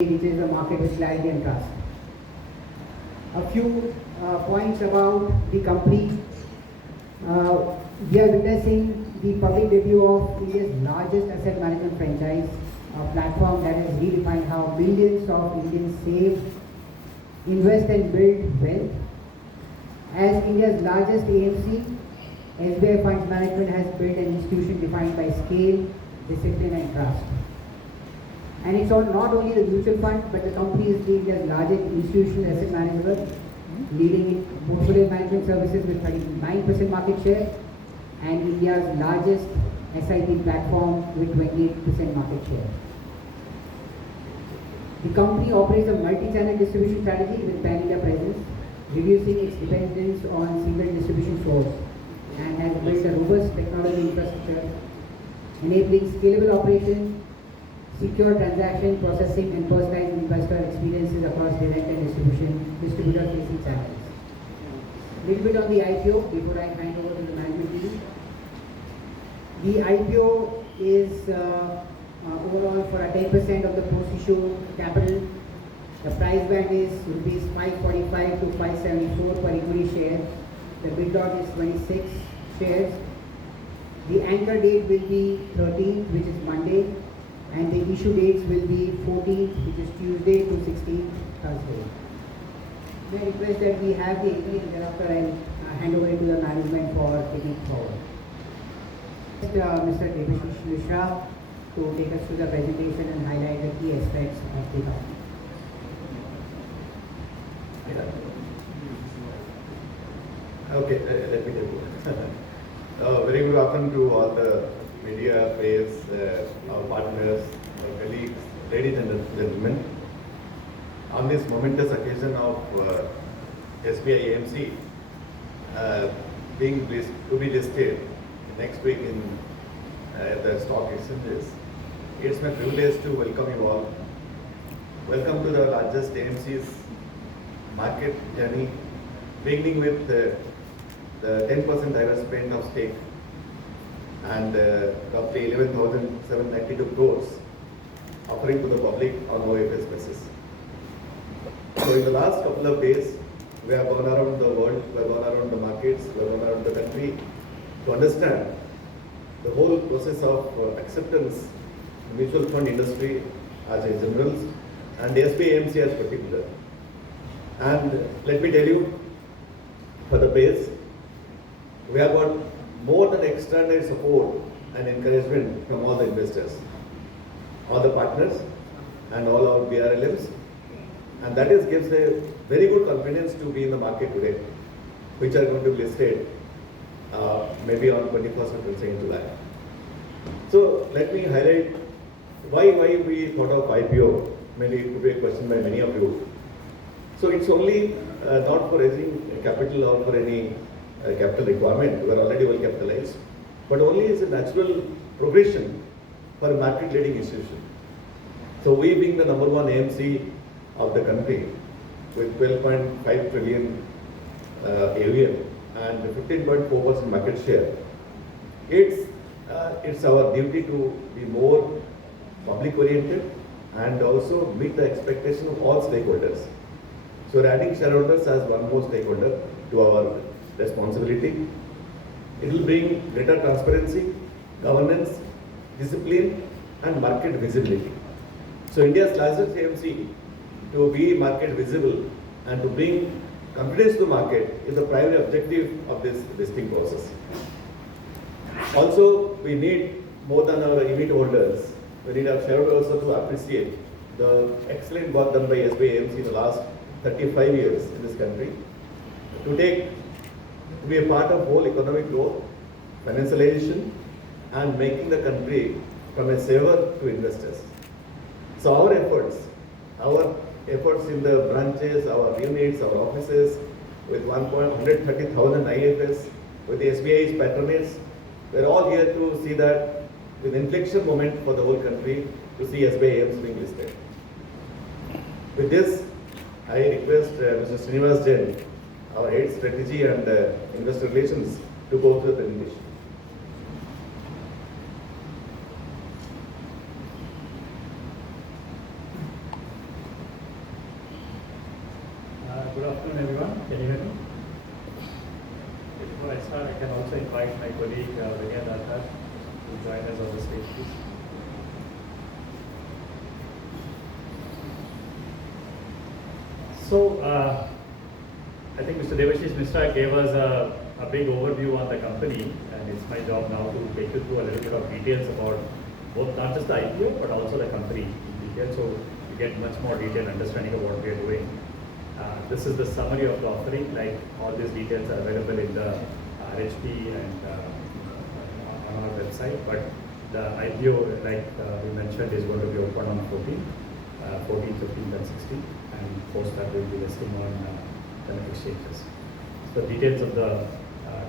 which is the market with clarity and trust. A few points about the company. We are witnessing the public debut of India's largest asset management franchise, a platform that has redefined how millions of Indians save, invest and build wealth. As India's largest AMC, SBI Funds Management has built an institution defined by scale, discipline and trust. And it's not only the mutual fund, but the company is India's largest institutional asset manager, leading in portfolio management services with 39% market share, and India's largest SIP platform with 28% market share. The company operates a multi-channel distribution strategy with pan-India presence, reducing its dependence on single distribution source, and has built a robust technology infrastructure, enabling scalable operation, secure transaction processing and personalized investor experiences across direct and distributor-facing channels. A little bit on the IPO before I hand over to the management team. The IPO is overall for a 10% of the post-issue capital. The price band is rupees 545 to 574 per equity share. The bid lot is 26 shares. The anchor date will be 13th, which is Monday, and the issue dates will be 14th, which is Tuesday, to 16th, Thursday. May I request that we have the equity and thereafter I'll hand over to the management for taking it forward. Mr. Devashish Mishra to take us through the presentation and highlight the key aspects of the company. Okay, let me tell you. Very good afternoon to all the media players, our partners, our colleagues, ladies and gentlemen. On this momentous occasion of SBI AMC being to be listed next week in the stock exchanges, it's my privilege to welcome you all. Welcome to the largest AMC's market journey, beginning with the 10% divestment of stake and roughly 11,792 crores offering to the public on OFS basis. So in the last couple of days, we have gone around the world, we have gone around the markets, we have gone around the country to understand the whole process of acceptance in mutual fund industry as a general and SBI AMC as particular. And let me tell you, for the base, we have got more than extended support and encouragement from all the investors, all the partners and all our BRLMs, and that gives a very good confidence to be in the market today, which are going to be listed maybe on 21st or 22nd July. So let me highlight why we thought of IPO, maybe it could be a question by many of you. So it's only not for raising capital or for any capital requirement, we are already well capitalized, but only is a natural progression for a market leading institution. So we being the number one AMC of the country with 12.5 trillion AUM and 15.4% market share, it's our duty to be more public oriented and also meet the expectation of all stakeholders. So we're adding shareholders as one more stakeholder to our responsibility. It will bring greater transparency, governance, discipline and market visibility. So India's largest AMC to be market visible and to bring confidence to the market is the primary objective of this listing process. Also, we need more than our unit holders, we need our shareholders also to appreciate the excellent work done by SBI AMC in the last 35 years in this country to be a part of whole economic growth, financialization and making the country from a saver to investors. So our efforts in the branches, our units, our offices with 130,000 IFS, with the SBI's patronage, we're all here to see that with inflection moment for the whole country to see SBI AMC being listed. With this, I request Mr. Srinivas Jain, our head strategy and investor relations, to go through the presentation. afternoon, everyone. Can you hear me? Before I start, I can also invite my colleague Vinay Datar to join us on the stage, please. So, I think Mr. Devashish Mishra gave us a big overview on the company, and it's my job now to take you through a little bit of details about both not just the IPO but also the company in detail, so you get much more detailed understanding of what we are doing. This is the summary of the offering. Like, all these details are available in the RHP and on our website. But the IPO, like we mentioned, is going to be open on 14th, 15th, and 16th, and post that will be listing on the exchanges. So the details of the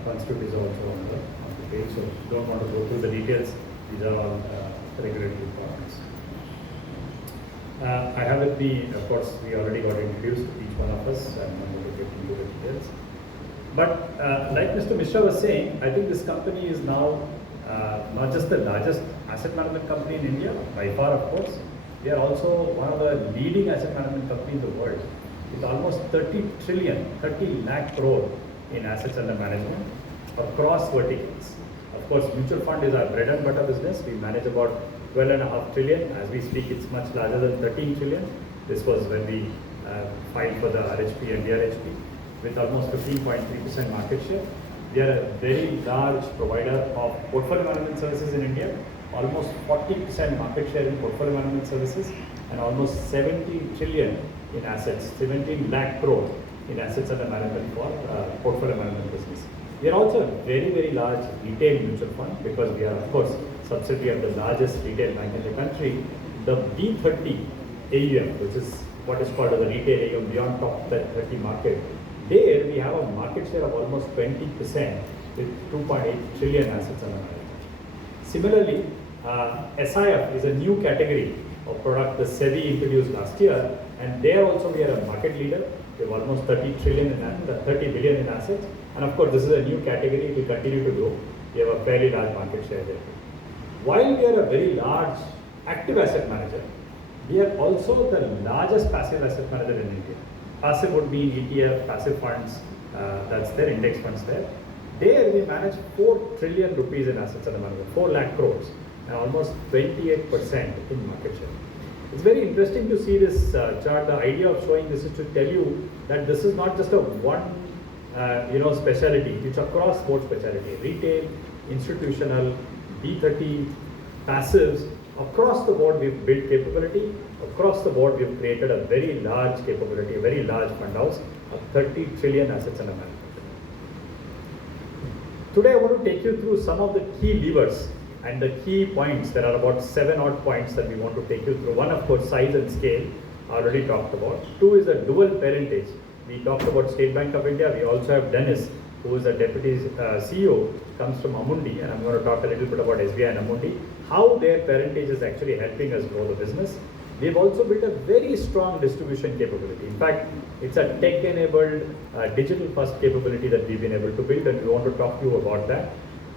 constitute is also on the page. So you don't want to go through the details. These are all regulatory requirements. I have with me, of course, we already got introduced to each one of us, and I'm going to get into the details. But like Mr. Mishra was saying, I think this company is now not just the largest asset management company in India, by far, of course. We are also one of the leading asset management companies in the world, with almost 30 lakh crore in assets under management across verticals. Of course, mutual fund is our bread and butter business. We manage about 12.5 trillion. As we speak, it's much larger than 13 trillion. This was when we filed for the RHP and DRHP, with almost 15.3% market share. We are a very large provider of portfolio management services in India, almost 40% market share in portfolio management services, and almost 17 trillion in assets, 17 lakh crore in assets under management for portfolio management business. We are also a very, very large retail mutual fund, because we are, of course, subsidiary of the largest retail bank in the country. The B30 AUM, which is what is called the retail AUM beyond top 30 market, there we have a market share of almost 20% with 2.8 trillion assets under management. Similarly, SIF is a new category of product the SEBI introduced last year, and there also we are a market leader. We have almost 30 billion in assets, and of course this is a new category. It will continue to grow. We have a fairly large market share there. While we are a very large active asset manager, we are also the largest passive asset manager in India. Passive would be ETF, passive funds, that's their index funds there. There we manage 4 trillion rupees in assets under management, 4 lakh crores, and almost 28% in market share. It's very interesting to see this chart. The idea of showing this is to tell you that this is not just a one specialty. It's across board specialty. Retail, institutional, B30, passives. Across the board we've built capability. Across the board we've created a very large capability, a very large fund house of 30 trillion assets under management. Today I want to take you through some of the key levers and the key points. There are about 7 odd points that we want to take you through. One, of course, size and scale, I already talked about. 2 is a dual parentage. We talked about State Bank of India. We also have Dennis, who is a deputy CEO, comes from Amundi, and I'm going to talk a little bit about SBI and Amundi, how their parentage is actually helping us grow the business. We've also built a very strong distribution capability. In fact, it's a tech-enabled, digital-first capability that we've been able to build, and we want to talk to you about that.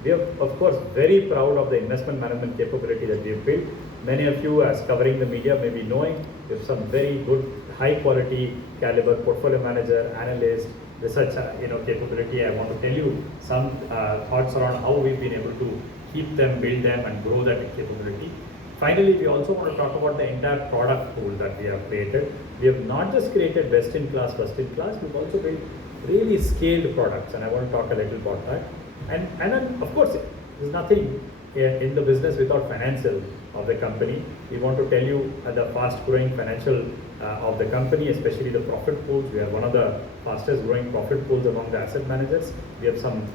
We are, of course, very proud of the investment management capability that we've built. Many of you, as covering the media, may be knowing we have some very good, high-quality caliber portfolio manager, analyst, research capability. I want to tell you some thoughts around how we've been able to keep them, build them, and grow that capability. Finally, we also want to talk about the entire product pool that we have created. We have not just created best-in-class, first-in-class, we've also built really scaled products, and I want to talk a little about that. And then, of course, there's nothing in the business without financial of the company. We want to tell you the fast-growing financial of the company, especially the profit pools. We are one of the fastest growing profit pools among the asset managers. We have some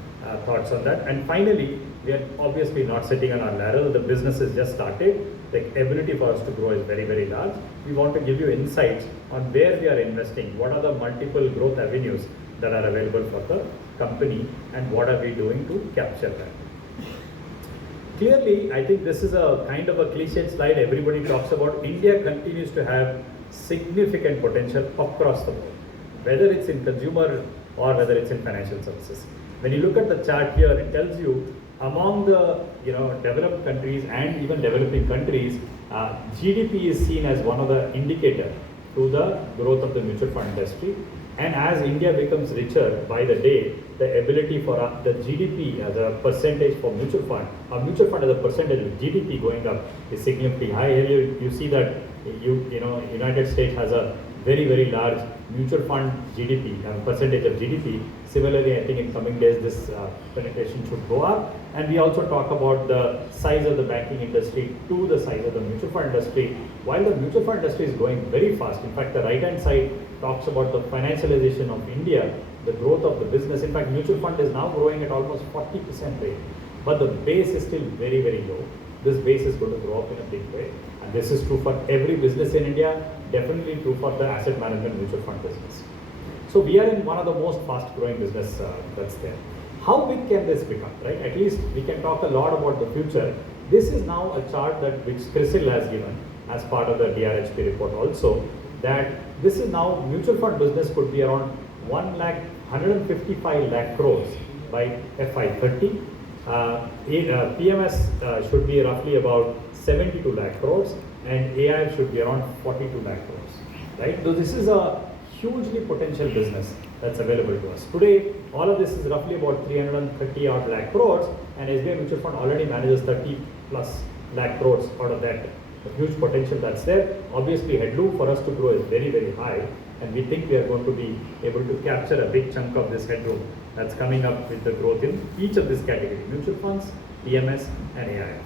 thoughts on that. And finally, we are obviously not sitting on our laurel. The business has just started. The ability for us to grow is very, very large. We want to give you insights on where we are investing, what are the multiple growth avenues that are available for the company, and what are we doing to capture that. Clearly, I think this is a kind of a cliched slide everybody talks about. India continues to have significant potential across the board, whether it's in consumer or whether it's in financial services. When you look at the chart here, it tells you among the developed countries and even developing countries, GDP is seen as one of the indicators to the growth of the mutual fund industry. And as India becomes richer by the day, the ability for the GDP as a percentage for mutual fund, or mutual fund as a percentage of GDP going up is significantly high. Here you see that United States has a very large mutual fund GDP, percentage of GDP. Similarly, I think in coming days this penetration should go up. And we also talk about the size of the banking industry to the size of the mutual fund industry. While the mutual fund industry is growing very fast, in fact the right hand side talks about the financialization of India, the growth of the business. In fact, mutual fund is now growing at almost 40% rate, but the base is still very low. This base is going to grow up in a big way. And this is true for every business in India, definitely true for the asset management mutual fund business. So we are in one of the most fast growing business that's there. How big can this become, right? At least we can talk a lot about the future. This is now a chart that which CRISIL has given as part of the DRHP report also, that this is now mutual fund business could be around 155 lakh crores by FY30. PMS should be roughly about 72 lakh crores, and AI should be around 42 lakh crores, right? So this is a hugely potential business that's available to us. Today, all of this is roughly about 330 odd lakh crores, and SBI Mutual Fund already manages 30 plus lakh crores out of that. The huge potential that's there. Obviously, headroom for us to grow is very high, and we think we are going to be able to capture a big chunk of this headroom that's coming up with the growth in each of these categories: mutual funds, PMS, and AI.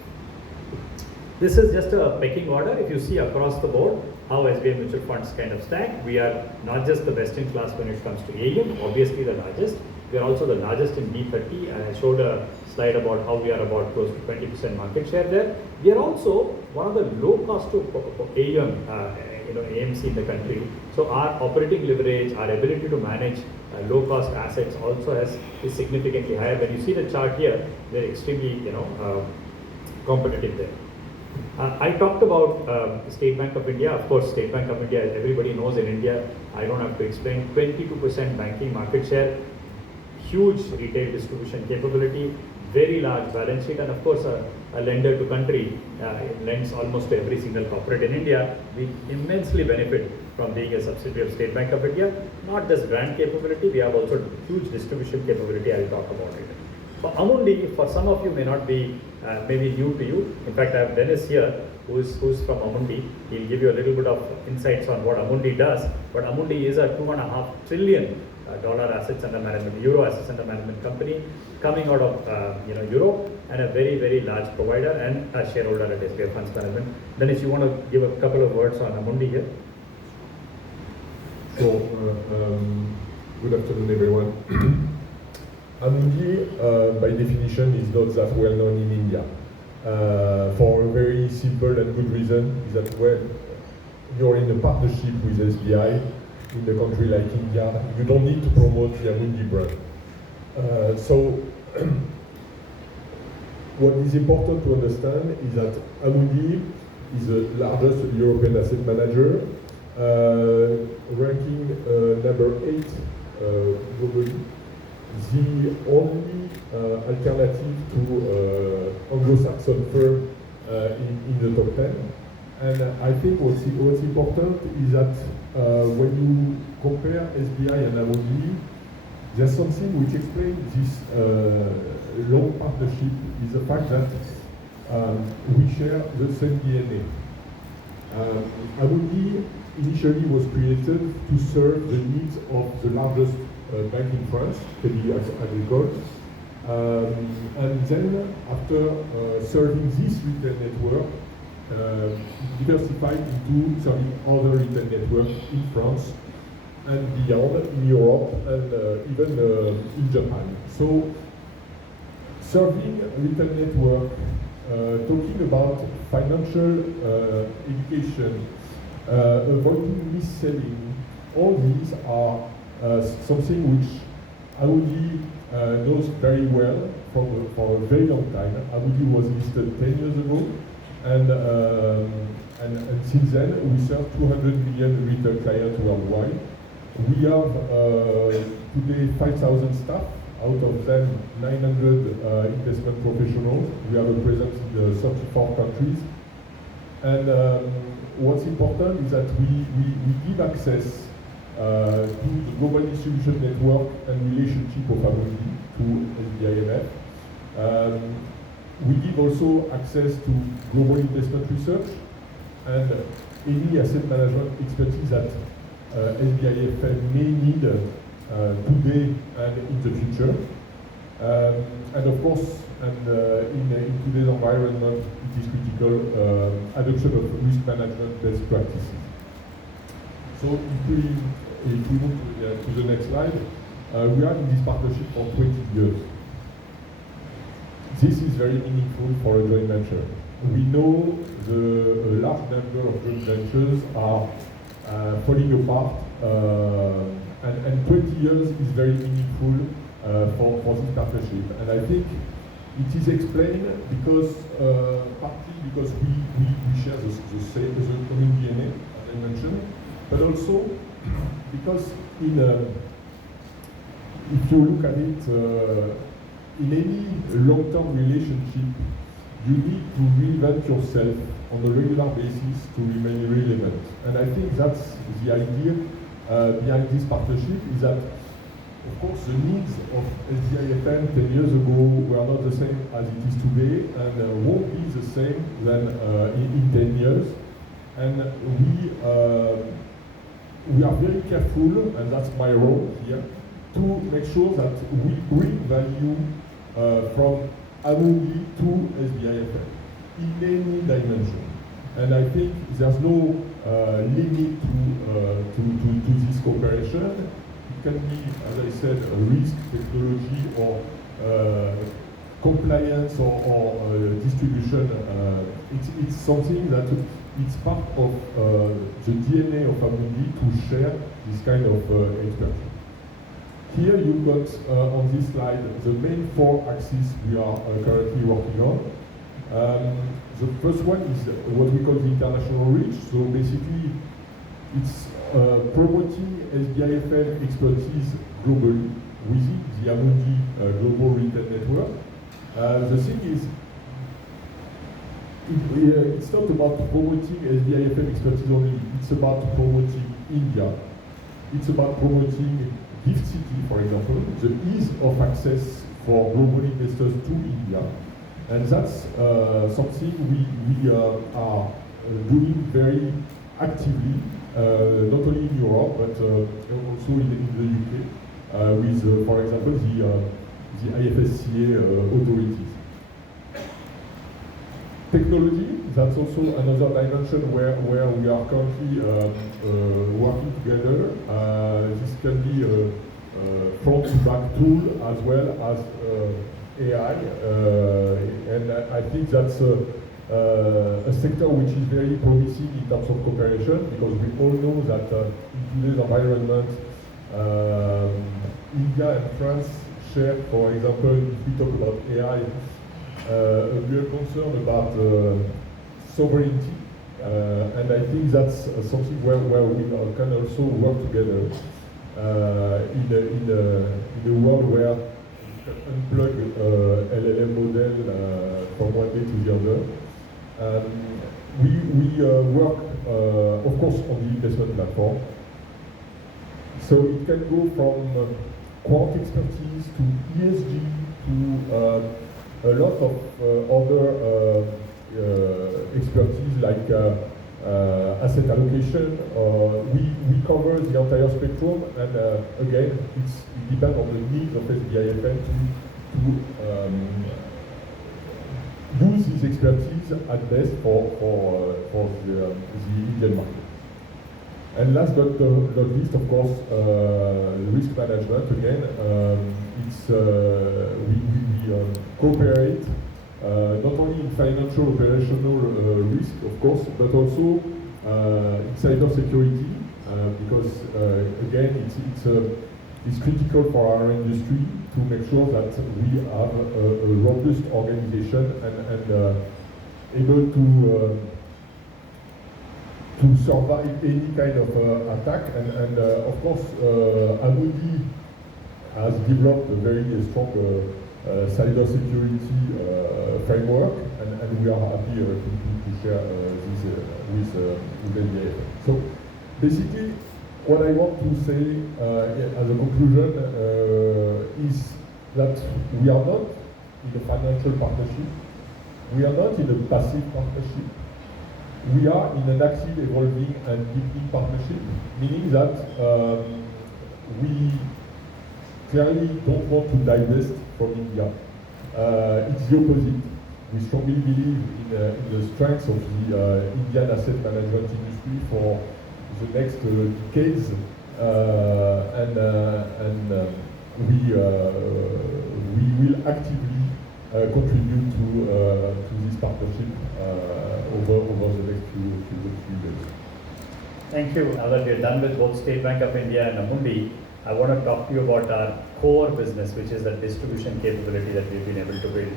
This is just a pecking order. If you see across the board how SBI mutual funds kind of stack, we are not just the best in class when it comes to AUM, obviously the largest. We are also the largest in B30. I showed a slide about how we are about close to 20% market share there. We are also one of the low cost to AUM, AMC in the country. So our operating leverage, our ability to manage low cost assets also is significantly higher. When you see the chart here, they're extremely competitive there. I talked about State Bank of India. Of course, State Bank of India, everybody knows in India, I don't have to explain, 22% banking market share, huge retail distribution capability, very large balance sheet, and of course a lender to country. It lends almost to every single corporate in India. We immensely benefit from being a subsidiary of State Bank of India. Not just brand capability, we have also huge distribution capability. I'll talk about it. For Amundi, for some of you may not be maybe new to you. In fact, I have Dennis here, who's from Amundi. He'll give you a little bit of insights on what Amundi does. But Amundi is a $2.5 trillion assets under management, euro assets under management company coming out of Europe, and a very large provider and a shareholder at SBI Funds Management. Dennis, you want to give a couple of words on Amundi here? So, good afternoon, everyone. Amundi, by definition, is not that well known in India. For a very simple and good reason, is that when you're in a partnership with SBI in a country like India, you don't need to promote the Amundi brand. So, what is important to understand is that Amundi is the largest European asset manager, ranking number 8 globally. The only alternative to Anglo-Saxon firm in the top 10. And I think what's important is that when you compare SBI and Amundi, there's something which explains this long partnership is the fact that we share the same DNA. Amundi initially was created to serve the needs of the largest bank in France, Crédit Agricole, and then after serving this retail network, diversified into serving other retail networks in France and beyond, in Europe and even in Japan. So, serving retail network, talking about financial education, avoiding mis-selling, all these are something which Amundi knows very well for a very long time. Amundi was listed 10 years ago, and since then we serve 200 million retail clients worldwide. We have today 5,000 staff, out of them 900 investment professionals. We have a presence in 34 countries. And what's important is that we give access to the global distribution network and relationship of Amundi to SBIMF. We give also access to global investment research and any asset management expertise that SBIFM may need today and in the future. And of course, in today's environment, it is critical adoption of risk management best practices. So if we move to the next slide, we are in this partnership for 20 years. This is very meaningful for a joint venture. We know a large number of joint ventures are falling apart, and 20 years is very meaningful for this partnership. And I think it is explained because, partly because we share the same, the common DNA, as I mentioned, but also because if you look at it, in any long-term relationship, you need to reinvent yourself on a regular basis to remain relevant. And I think that's the idea behind this partnership, is that, of course, the needs of SBIFM 10 years ago were not the same as it is today, and won't be the same than in 10 years. And we are very careful, and that's my role here, to make sure that we bring value from Amundi to SBIFM in any dimension. And I think there's no limit to this cooperation. It can be, as I said, risk, technology, or compliance, or distribution. It's something that it's part of the DNA of Amundi to share this kind of expertise. Here you've got on this slide the main 4 axes we are currently working on. The first one is what we call the international reach. So basically, it's promoting SBIFM expertise globally within the Amundi Global Retail Network. The thing is, it's not about promoting SBIFM expertise only. It's about promoting India. It's about promoting Gift City, for example, the ease of access for global investors to India. And that's something we are doing very actively, not only in Europe, but also in the UK, with, for example, the IFSCA authorities. Technology, that's also another dimension where we are currently working together. This can be a front-to-back tool as well as AI, and I think that's a sector which is very promising in terms of cooperation, because we all know that in today's environment, India and France share, for example, if we talk about AI, a real concern about sovereignty, and I think that's something where we can also work together in a world where we can unplug LLM model from one day to the other. We work, of course, on the investment platform. So it can go from quant expertise to ESG to a lot of other expertise like asset allocation. We cover the entire spectrum, and again, it depends on the needs of SBIFM to use this expertise at best for the Indian market. And last but not least, of course, risk management. Again, it's we cooperate not only in financial operational risk, of course, but also in cyber security, because again, it's critical for our industry to make sure that we have a robust organization and able to survive any kind of attack. And of course, Amundi has developed a very strong cyber security framework, and we are happy to share this with SBIFM. So basically, what I want to say as a conclusion is that we are not in a financial partnership. We are not in a passive partnership. We are in an active, evolving, and deepening partnership, meaning that we clearly don't want to divest from India. It's the opposite. We strongly believe in the strengths of the Indian asset management industry for the next decades, we will actively contribute to this partnership over the next few years. Thank you. Now that we are done with both State Bank of India and Amundi, I want to talk to you about our core business, which is the distribution capability that we've been able to build.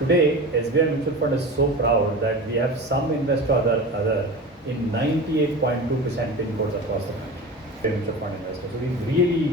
Today, SBI Mutual Fund is so proud that we have some investor other in 98.2% pin codes across the country. Mutual fund investors. So we really